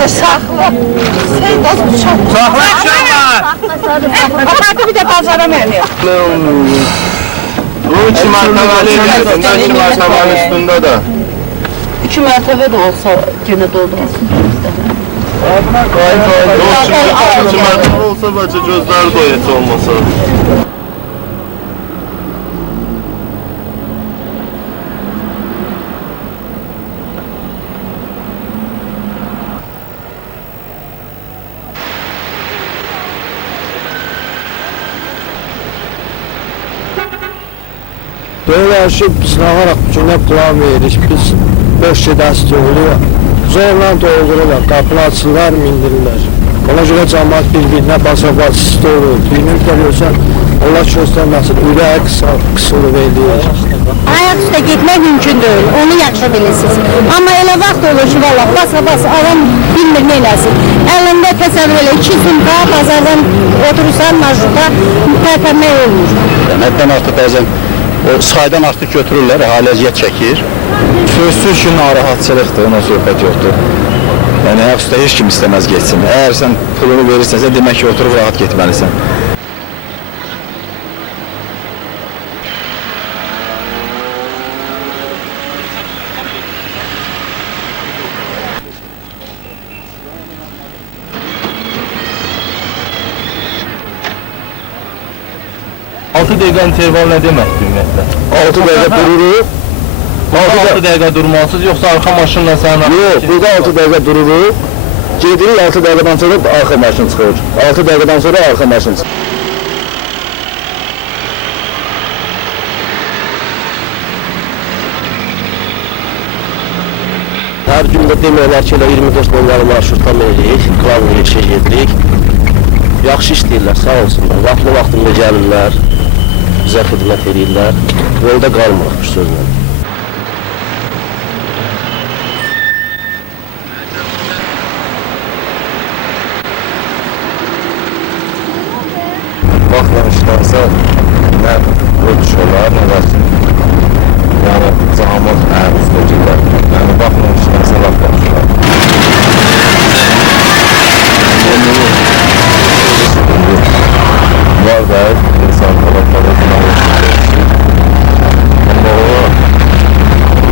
da saxla. Sen de çok. Saxla uşaqlar. Apartı bir de bazara mənir. Bu 2 mərtəbəli edir. Bunda 2 mərtəbənin üstündə də. 2 mərtəbə də olsa yenə doldurmasın. İki mərtəbə olsa bəlkə gözləri doyacaq olmasa. Böyle aşıp sınavarak bütünle plan veririk. Biz boş gedəsi oluyor. Zorla doldururlar, qapını açırlar, mindirirlər. Ona görə cəmaat bir-birinə basa-bas olur. Düğünü görürsən, Allah göstərməsin, ürəyi qısılıb eləyir. Ayak üstə getmək mümkün deyil, onu yaxşı bilirsiniz. Amma elə vaxt olur ki, valla basa-bas adam bilmir nə eləsin. Əlində təsəvvür elə 2 sumka bazardan oturursan marşruta tərpənmək olmur. Həddən artıq bəzən o saydan artıq götürürlər, əhali əziyyət çəkir. Sözsüz ki, narahatçılıqdır, ona söhbət yoxdur. Yəni, ayaq üstə heç kim istəməz geçsin. Əgər sən pulunu verirsənsə, demək ki, oturub rahat getməlisən. Altı dəqiqə interval nə deməkdir ümumiyyətlə? 6 dəqiqə dururuq. 6 dəqiqə durmalısınız, yoxsa arxa maşınla sənin... Yox, burada 6 dəqiqə dururuq. Gedirik 6 dəqiqədən sonra arxa maşın çıxır. 6 dəqiqədən sonra arxa maşın çıxır. Hər gün də demək olar ki, 24 nömrəli marşrutdan edirik, kran işə gedirik. Yaxşı işləyirlər, sağ olsunlar. Vaxtında gəlirlər, bizə xidmət edirlər. Yolda qalmırıq bir sözlə. Vaxtla işlərsə, nə ölçü olar, nə də yəni, cahamız üstə gedər. Yəni, vaxtla işlərsə, laf yaxşılar. Var da, insan tarafları sınavı için. Ama o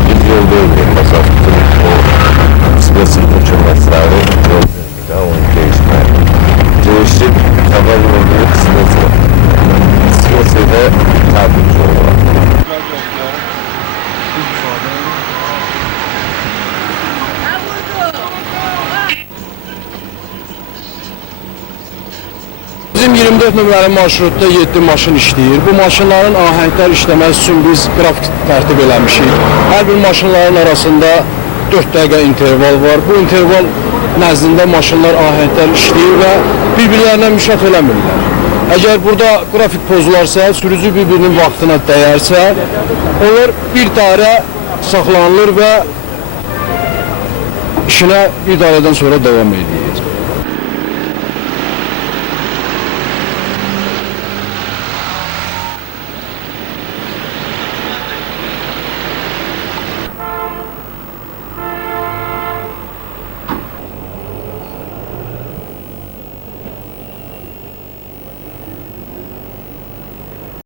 bir yol değil, mesela bütün o bisikletin uçurmasları yol değil, onu değişmek. Değişik hava yolu kısmeti. Bisikletede tabici olarak. Bizim 24 nömrəli marşrutda 7 maşın işləyir. Bu maşınların ahənglər işləməsi üçün biz qrafik tərtib eləmişik. Hər bir maşınların arasında 4 dəqiqə interval var. Bu interval nəzdində maşınlar ahənglər işləyir və bir-birlərinə müşahidə eləmirlər. Əgər burada qrafik pozularsa, sürücü bir-birinin vaxtına dəyərsə, onlar bir dairə saxlanılır və işinə bir dairədən sonra davam edir.